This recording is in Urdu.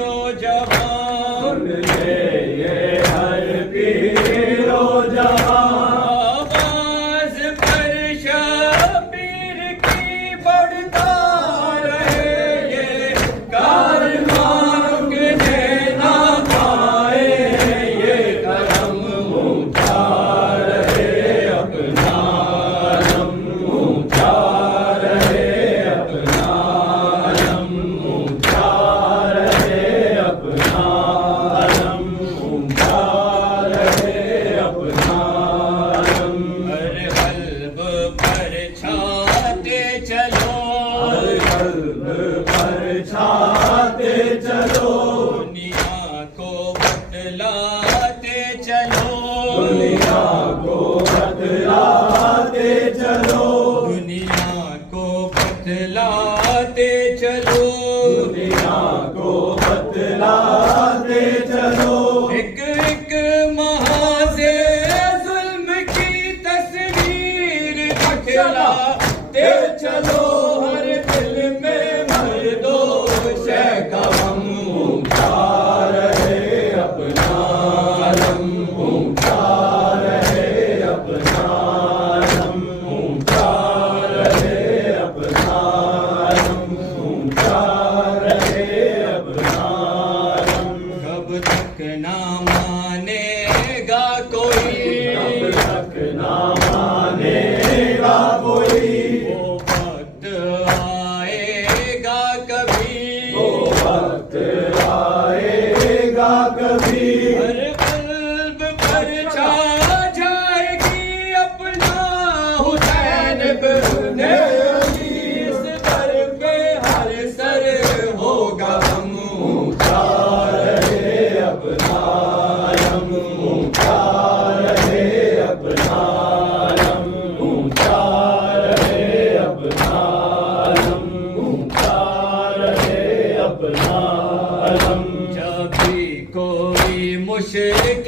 و جوان یہ ہر پیر و جوان آواز پر شبیر کی بڑھتا رہے یہ کارمان کے نہ پائے یہ کرم اونچا رہے اپنا علم اونچا رہے اپنا علم اونچا رہے اپنا علم اونچا رہے اپنا علم ہر قلب پر چھاتے چلو ہر قلب پر چھاتے چلو دنیا کو بتلاتے چلو دنیا کو بتلاتے چلو دنیا کو بتلاتے چلو دنیا کو بتلاتے چلو ایک ایک محاذ ظلم کی تصویر دکھلاتے چلو ہر دل میں مرد و شے کا غم اونچا رہے اپنا علم اونچا رہے اپنا علم اونچا رہے اپنا علم اونچا رہے اپنا علم کب تک نہ مانے گا کوئی اب تک نہ مانے گا کوئی وہ وقت آئے گا کبھی وہ وقت آئے گا کبھی ہر قلب پر چھا جائے گی اپنا حسین بن علی اس در پہ ہر سر ہوگا غم اونچا رہے اپنا علم اونچا رہے اپنا علم اونچا رہے اپنا علم اونچا رہے اپنا علم جب بھی کوئی مشرک